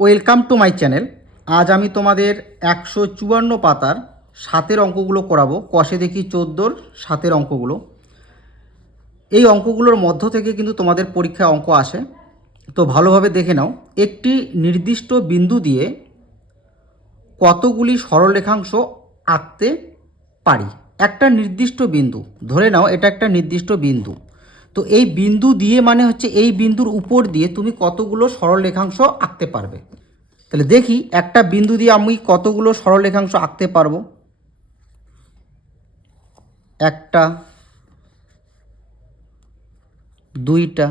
Welcome to my channel. আজ আমি তোমাদের একশো চুয়ান্ন পাতার সাতের অঙ্কগুলো করাবো। কষে দেখি চোদ্দোর সাতের অঙ্কগুলো। এই অঙ্কগুলোর মধ্য থেকে কিন্তু তোমাদের পরীক্ষায় অঙ্ক আসে। তো ভালোভাবে দেখে নাও। একটি নির্দিষ্ট বিন্দু দিয়ে কতগুলি সরলরেখাংশ আঁকতে পারি? একটা নির্দিষ্ট বিন্দু। ধরে নাও, এটা একটা নির্দিষ্ট বিন্দু। তো এই বিন্দু দিয়ে মানে হচ্ছে এই বিন্দুর উপর দিয়ে তুমি কতগুলো সরলরেখাংশ আঁকতে পারবে। তাহলে দেখি একটা বিন্দু দিয়ে আমি কতগুলো সরলরেখাংশ আঁকতে পারব। একটা, দুইটা,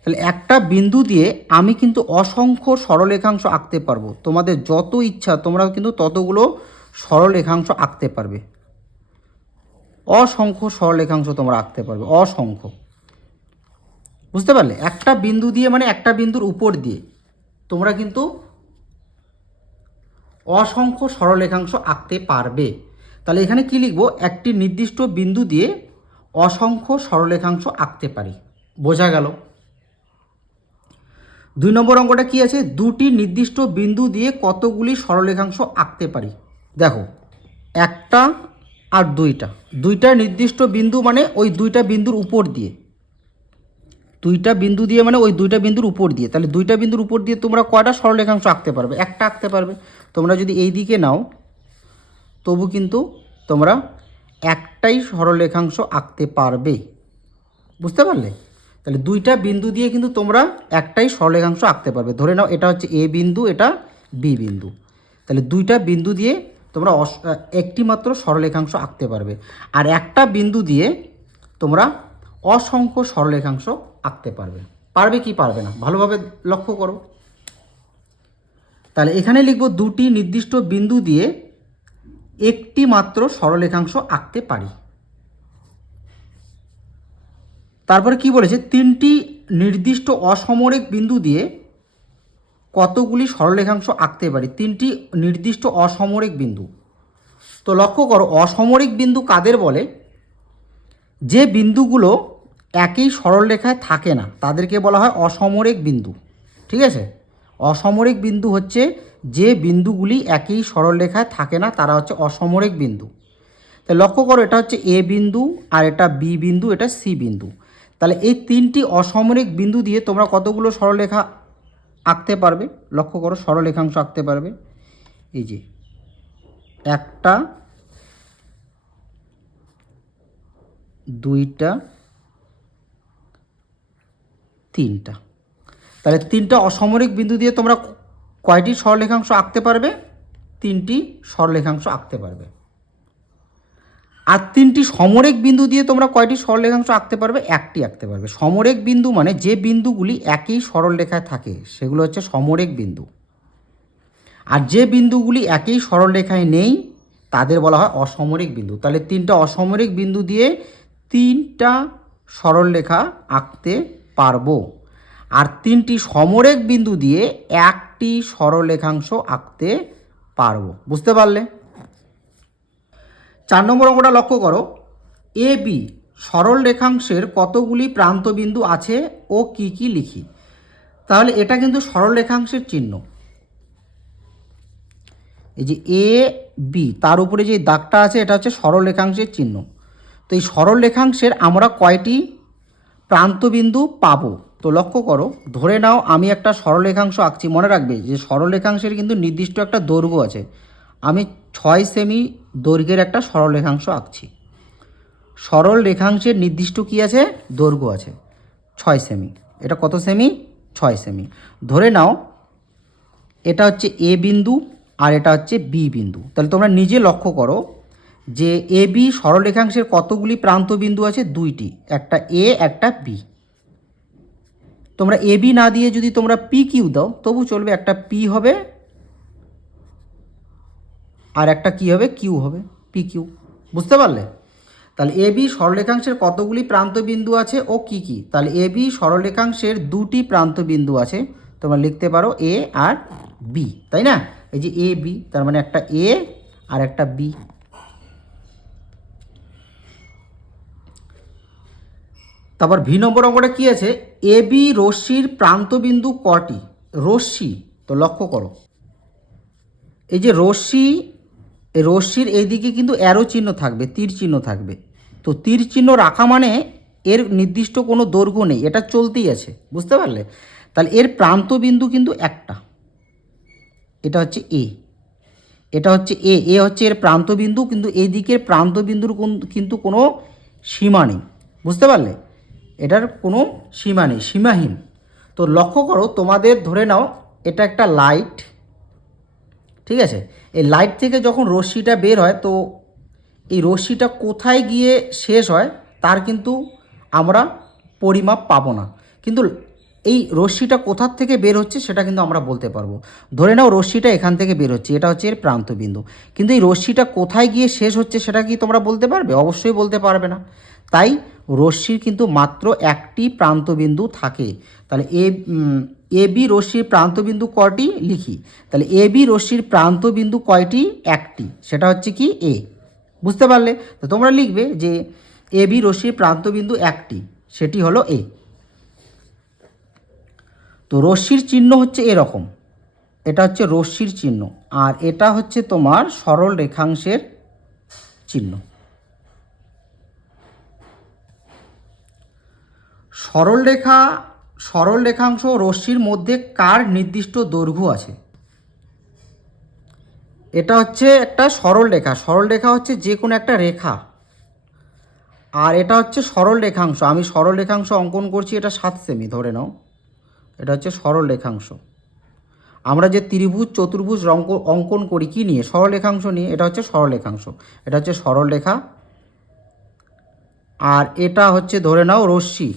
তাহলে একটা বিন্দু দিয়ে আমি কিন্তু অসংখ্য সরলরেখাংশ আঁকতে পারব। তোমাদের যত ইচ্ছা তোমরা কিন্তু ততগুলো সরলরেখাংশ আঁকতে পারবে। অসংখ্য সরলরেখাংশ তোমরা আঁকতে পারবে, অসংখ্য। বুঝতে পারলে? একটা বিন্দু দিয়ে মানে একটা বিন্দুর উপর দিয়ে। তোমরা কিন্তু অসংখ্য সরলরেখাংশ আঁকতে পারবে। তাহলে এখানে কি লিখব? একটি নির্দিষ্ট বিন্দু দিয়ে অসংখ্য সরলরেখাংশ আঁকতে পারি। বোঝা গেল? দুই নম্বর অঙ্কটা কি আছে? দুটি নির্দিষ্ট বিন্দু দিয়ে কতগুলি সরলরেখাংশ আঁকতে পারি? দেখো, একটা আর দুইটা। দুইটা নির্দিষ্ট বিন্দু মানে ওই দুইটা বিন্দুর উপর দিয়ে। দুইটা বিন্দু দিয়ে মানে ওই দুইটা বিন্দুর উপর দিয়ে। তাহলে দুইটা বিন্দুর উপর দিয়ে তোমরা কয়টা সরলরেখাংশ আঁকতে পারবে? একটা আঁকতে পারবে। তোমরা যদি এই দিকে নাও, তবু কিন্তু তোমরা একটাই সরলরেখাংশ আঁকতে পারবে। বুঝতে পারলে? তাহলে দুইটা বিন্দু দিয়ে কিন্তু তোমরা একটাই সরলরেখাংশ আঁকতে পারবে। ধরে নাও, এটা হচ্ছে এ বিন্দু, এটা বি বিন্দু। তাহলে দুইটা বিন্দু দিয়ে তোমরা একটি মাত্র সরলরেখাংশ আঁকতে পারবে। আর একটা বিন্দু দিয়ে তোমরা অসংখ্য সরলরেখাংশ আঁকতে পারবে। পারবে কি পারবে না? ভালোভাবে লক্ষ্য করো। তাহলে এখানে লিখব দুটি নির্দিষ্ট বিন্দু দিয়ে একটি মাত্র সরলরেখাংশ আঁকতে পারি। তারপরে কি বলেছে? তিনটি নির্দিষ্ট অসমরেখ বিন্দু দিয়ে কতগুলি সরলরেখাংশ আঁকতে পারি? তিনটি নির্দিষ্ট অসমরেখ বিন্দু। তো লক্ষ্য করো, অসমরেখ বিন্দু কাদের বলে? যে বিন্দুগুলো একই সরলরেখায় থাকে না। তাদেরকে বলা হয় অসমরেখ বিন্দু। ঠিক আছে? অসমরেখ বিন্দু হচ্ছে যে বিন্দুগুলি একই সরলরেখায় থাকে না, তারা হচ্ছে অসমরেখ বিন্দু। তাহলে লক্ষ্য করো, এটা হচ্ছে এ বিন্দু আর এটা বি বিন্দু, এটা সি বিন্দু। তাহলে এই তিনটি অসমরেখ বিন্দু দিয়ে তোমরা কতগুলো সরলরেখা আঁকতে পারবে? লক্ষ্য করো সরলরেখাংশ আঁকতে পারবে। এই যে, একটা, দুইটা তিনটা। তাহলে তিনটা অসামরিক বিন্দু দিয়ে তোমরা কয়টি সরলরেখাংশ আঁকতে পারবে? তিনটি সরলরেখাংশ আঁকতে পারবে। আর তিনটি সমরেক বিন্দু দিয়ে তোমরা কয়টি সরলরেখাংশ আঁকতে পারবে? একটি আঁকতে পারবে। সমরেক বিন্দু মানে যে বিন্দুগুলি একই সরলরেখায় থাকে, সেগুলো হচ্ছে সমরেক বিন্দু। আর যে বিন্দুগুলি একই সরলরেখায় নেই, তাদের বলা হয় অসমরিক বিন্দু। তাহলে তিনটা অসমরিক বিন্দু দিয়ে তিনটা সরলরেখা আঁকতে পারব। আর তিনটি সমরেখ বিন্দু দিয়ে একটি সরলরেখাংশ আঁকতে পারব। বুঝতে পারলে? চার নম্বর অঙ্কটা লক্ষ্য করো। এ, বি সরল রেখাংশের কতগুলি প্রান্তবিন্দু আছে ও কি কি লিখি? তাহলে এটা কিন্তু সরল রেখাংশের চিহ্ন। এই যে এ, বি তার উপরে যে দাগটা আছে, এটা হচ্ছে সরল রেখাংশের চিহ্ন। তো এই সরল রেখাংশের আমরা কয়টি প্রান্তবিন্দু পাবো। তো লক্ষ্য করো, ধরে নাও আমি একটা সরলরেখাংশ আঁকছি, মনে রাখবে যে সরলরেখাংশের কিন্তু নির্দিষ্ট একটা দৈর্ঘ্য আছে। আমি ছয় সেমি দৈর্ঘ্যের একটা সরলরেখাংশ আঁকছি। সরল রেখাংশের নির্দিষ্ট কি আছে? দৈর্ঘ্য আছে। ছয় সেমি। এটা কত সেমি? ছয় সেমি। ধরে নাও, এটা হচ্ছে এ বিন্দু আর এটা হচ্ছে বি বিন্দু। তাহলে তোমরা নিজে লক্ষ্য করো যে এ, বি সরলরেখাংশের কতগুলি প্রান্ত বিন্দু আছে? দুইটি। একটা এ, একটা বি। তোমরা এ, বি না দিয়ে যদি তোমরা পি কিউ দাও, তবু চলবে একটা পি হবে আর একটা কি হবে? কিউ হবে। P Q. বুঝতে পারলে? তাহলে এ, বি সরলরেখাংশের কতগুলি প্রান্তবিন্দু আছে ও কি কি? তাহলে এ, বি সরলরেখাংশের দুটি প্রান্তবিন্দু আছে। তোমরা লিখতে পারো এ আর বি। তাই না? এই যে এ, বি, তার মানে একটা এ আর একটা বি। তারপর ভি নম্বর অঙ্কটা কি আছে? এ, বি, রশ্মির প্রান্তবিন্দু কটি? রশ্মি, তো লক্ষ্য করো। এই যে রশ্মি এই রশ্মির এইদিকে কিন্তু অ্যারো চিহ্ন থাকবে, তীর চিহ্ন থাকবে। তো তীর চিহ্ন রাখা মানে এর নির্দিষ্ট কোনো দৈর্ঘ্য নেই, এটা চলতেই আছে, বুঝতে পারলে? তাহলে এর প্রান্ত বিন্দু কিন্তু একটা। এটা হচ্ছে এ। এটা হচ্ছে এ এ হচ্ছে এর প্রান্ত বিন্দু কিন্তু এই দিকের প্রান্ত বিন্দুর কোন- কিন্তু কোনো সীমা নেই, বুঝতে পারলে? এটার কোনো সীমা নেই, সীমাহীন। তো লক্ষ্য করো, তোমাদের ধরে নাও, এটা একটা লাইট ঠিক আছে? এই লাইট থেকে যখন রশ্মিটা বের হয়, তো এই রশ্মিটা কোথায় গিয়ে শেষ হয়, তার কিন্তু আমরা পরিমাপ পাবো না। কিন্তু এই রশ্মিটা কোথার থেকে বের হচ্ছে, সেটা কিন্তু আমরা বলতে পারব। ধরে নাও, রশ্মিটা এখান থেকে বের হচ্ছে, এটা হচ্ছে এর প্রান্তবিন্দু। কিন্তু এই রশ্মিটা কোথায় গিয়ে শেষ হচ্ছে, সেটা কি তোমরা বলতে পারবে? অবশ্যই বলতে পারবে না। তাই রশ্মির কিন্তু মাত্র একটি প্রান্তবিন্দু থাকে। তাহলে এ এ বি রশ্মির প্রান্তবিন্দু কয়টি? লিখি। তাহলে এ বি রশ্মির প্রান্তবিন্দু কয়টি? একটি। সেটা হচ্ছে কি? এ। বুঝতে পারলে? তো তোমরা লিখবে যে এ বি রশ্মির প্রান্তবিন্দু একটি, সেটি হলো এ। তো রশ্মির চিহ্ন হচ্ছে এরকম। এটা হচ্ছে রশ্মির চিহ্ন। আর এটা হচ্ছে তোমার সরল রেখাংশের চিহ্ন। সরল রেখা, সরল রেখাংশ রশ্মির মধ্যে কার নির্দিষ্ট দৈর্ঘ্য আছে? এটা হচ্ছে একটা সরল রেখা। সরল রেখা হচ্ছে যে কোনো একটা রেখা। আর এটা হচ্ছে সরল রেখাংশ। আমি সরল রেখাংশ অঙ্কন করছি, এটা সাত সেমি ধরে নাও। এটা হচ্ছে সরল রেখাংশ। আমরা যে ত্রিভুজ, চতুর্ভুজ রঙ্ক, অঙ্কন করি, কি নিয়ে? সরল রেখাংশ নিয়ে। এটা হচ্ছে সরল রেখাংশ। এটা হচ্ছে সরল রেখা। আর এটা হচ্ছে, ধরে নাও, রশ্মি।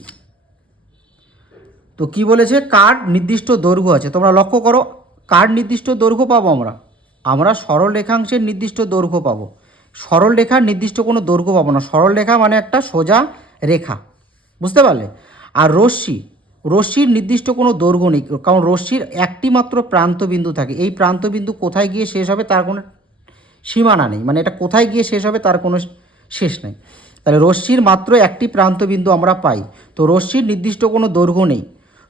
তো কি বলেছে? কার নির্দিষ্ট দৈর্ঘ্য আছে? তোমরা লক্ষ্য করো, কার নির্দিষ্ট দৈর্ঘ্য পাবো আমরা? আমরা সরল রেখাংশের নির্দিষ্ট দৈর্ঘ্য পাবো। সরল রেখার নির্দিষ্ট কোনো দৈর্ঘ্য পাবো না। সরল রেখা মানে একটা সোজা রেখা। বুঝতে পারলে? আর রশ্মি, রশ্মির নির্দিষ্ট কোনো দৈর্ঘ্য নেই। কারণ রশ্মির একটি মাত্র প্রান্তবিন্দু থাকে। এই প্রান্তবিন্দু কোথায় গিয়ে শেষ হবে তার কোনো সীমানা নেই। মানে এটা কোথায় গিয়ে শেষ হবে তার কোনো শেষ নেই। তাহলে রশ্মির মাত্র একটি প্রান্তবিন্দু আমরা পাই। তো রশ্মির নির্দিষ্ট কোনো দৈর্ঘ্য নেই।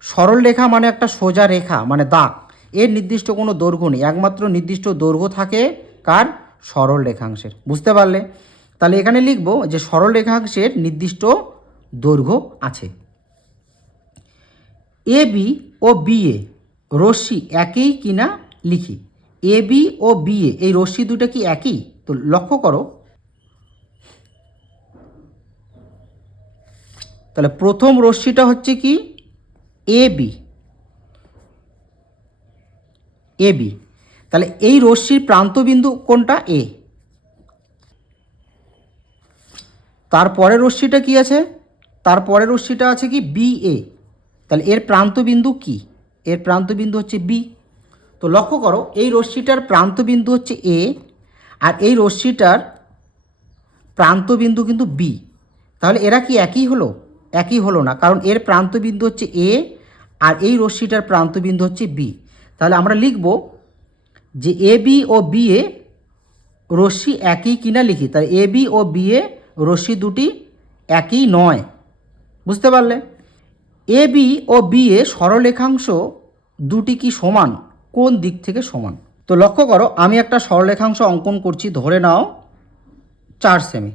সরল রেখা মানে একটা সোজা রেখা মানে দাগ। এর নির্দিষ্ট কোনো দৈর্ঘ্য নেই, একমাত্র নির্দিষ্ট দৈর্ঘ্য থাকে কার? সরল রেখাংশের। বুঝতে পারলে? তাহলে এখানে লিখব যে সরল রেখাংশের নির্দিষ্ট দৈর্ঘ্য আছে। এ, বি ও বি এ রশ্মি একই কিনা লিখি। এ, বি ও বি এ, এই রশ্মি দুটো কি একই? তো লক্ষ্য করো। তাহলে প্রথম রশ্মিটা হচ্ছে কি? এ বি এ বি তাহলে এই রশ্মির প্রান্তবিন্দু কোনটা? এ তারপরের রশ্মিটা কি আছে? তারপরের রশ্মিটা আছে কি? বি এ তাহলে এর প্রান্তবিন্দু কি? এর প্রান্তবিন্দু হচ্ছে বি তো লক্ষ্য করো, এই রশ্মিটার প্রান্তবিন্দু হচ্ছে এ আর এই রশ্মিটার প্রান্তবিন্দু কিন্তু বি তাহলে এরা কি একই হলো? একই হলো না। কারণ এর প্রান্তবিন্দু হচ্ছে এ আর এই রশ্মিটার প্রান্তবিন্দু হচ্ছে বি তাহলে আমরা লিখব যে A B O B A রশ্মি একই কিনা লিখি। তাহলে A B O B A রশ্মি দুটি একই নয়। বুঝতে পারলে? A B O B A সরলেখাংশ দুটি কি সমান? কোন দিক থেকে সমান? তো লক্ষ্য করো, আমি একটা সরলেখাংশ অঙ্কন করছি, ধরে নাও চার সেমি।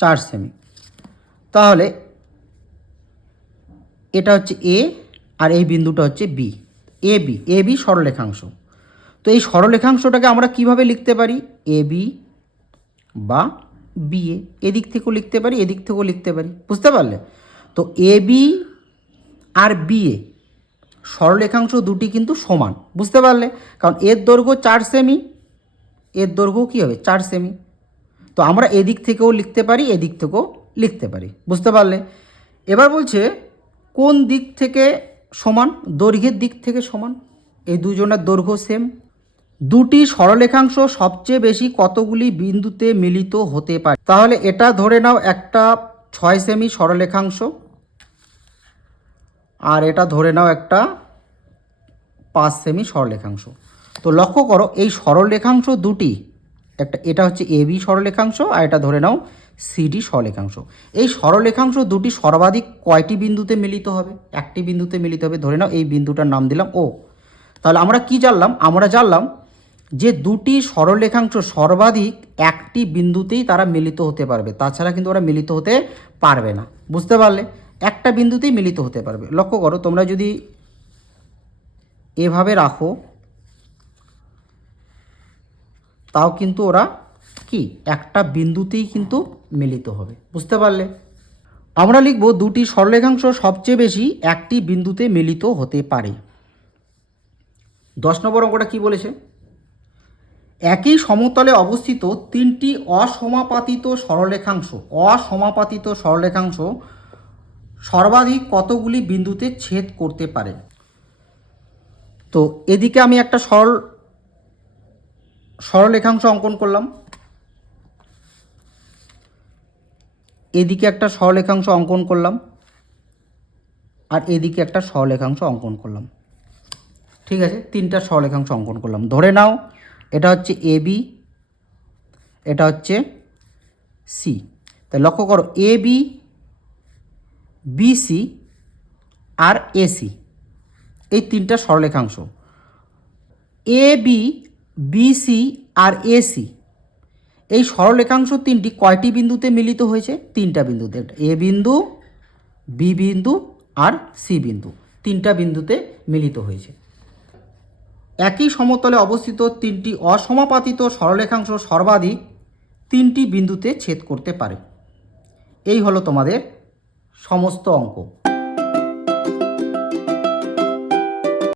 চার সেমি। তাহলে এটা হচ্ছে এ আর এই বিন্দুটা হচ্ছে B A B A B সরলরেখাংশ। তো এই সরলরেখাংশটাকে আমরা কীভাবে লিখতে পারি? এ বি বা বি এ এদিক থেকেও লিখতে পারি, এদিক থেকেও লিখতে পারি। বুঝতে পারলে? তো A B R B A সরলরেখাংশ দুটি কিন্তু সমান। বুঝতে পারলে? কারণ এর দৈর্ঘ্য চার সেমি এর দৈর্ঘ্য কী হবে? চার সেমি তো আমরা এদিক থেকেও লিখতে পারি, এদিক থেকেও লিখতে পারি। বুঝতে পারলে? এবার বলছে, কোন দিক থেকে সমান? দৈর্ঘ্যের দিক থেকে সমান? এই দুজনের দৈর্ঘ্য সেম দুটি সরলেখাংশ সবচেয়ে বেশি কতগুলি বিন্দুতে মিলিত হতে পারে? তাহলে এটা ধরে নাও একটা ছয় সেমি সরলরেখাংশ, আর এটা ধরে নাও একটা পাঁচ সেমি সরলরেখাংশ। তো লক্ষ্য করো, এই সরলরেখাংশ দুটি, একটা, এটা হচ্ছে এ বি সরলরেখাংশ, আর এটা ধরে নাও সিডি সরলেখাংশ এই সরলেখাংশ দুটি সর্বাধিক কয়টি বিন্দুতে মিলিত হবে? একটি বিন্দুতে মিলিত হবে, ধরে নাও এই বিন্দুটার নাম দিলাম ও তাহলে আমরা কি জানলাম? আমরা জানলাম যে দুটি সরলরেখাংশ সর্বাধিক একটি বিন্দুতেই তারা মিলিত হতে পারবে। তাছাড়া কিন্তু ওরা মিলিত হতে পারবে না। বুঝতে পারলে? একটা বিন্দুতেই মিলিত হতে পারবে। লক্ষ্য করো, তোমরা যদি এভাবে রাখো, তাও কিন্তু ওরা কি? একটা বিন্দুতেই কিন্তু মিলিত হবে। বুঝতে পারলে? আমরা লিখব দুটি সরলরেখাংশ সবচেয়ে বেশি একটি বিন্দুতে মিলিত হতে পারে। দশ নম্বর অঙ্কটা কি বলেছে? একই সমতলে অবস্থিত তিনটি অসমাপাতিত সরলেখাংশ অসমাপাতিত সরলরেখাংশ সর্বাধিক কতগুলি বিন্দুতে ছেদ করতে পারে? তো এদিকে আমি একটা সরল সরলেখাংশ অঙ্কন করলাম। এদিকে একটা সরলরেখাংশ অঙ্কন করলাম আর এদিকে একটা সরলরেখাংশ অঙ্কন করলাম। ঠিক আছে? তিনটা সরলরেখাংশ অঙ্কন করলাম। ধরে নাও, এটা হচ্ছে এ বি, এটা হচ্ছে সি। তাই লক্ষ্য করো, এ বি বিসি আর এসি এই তিনটা সরলরেখাংশ এ বি বিসি আর এসি এই সরলরেখাংশ তিনটি কয়টি বিন্দুতে মিলিত হয়েছে? তিনটা বিন্দুতে। এ বিন্দু, বি বিন্দু আর সি বিন্দু তিনটা বিন্দুতে মিলিত হয়েছে। একই সমতলে অবস্থিত তিনটি অসমাপাতিত সরলরেখাংশ সর্বাধিক তিনটি বিন্দুতে ছেদ করতে পারে। এই হলো তোমাদের সমস্ত অঙ্ক।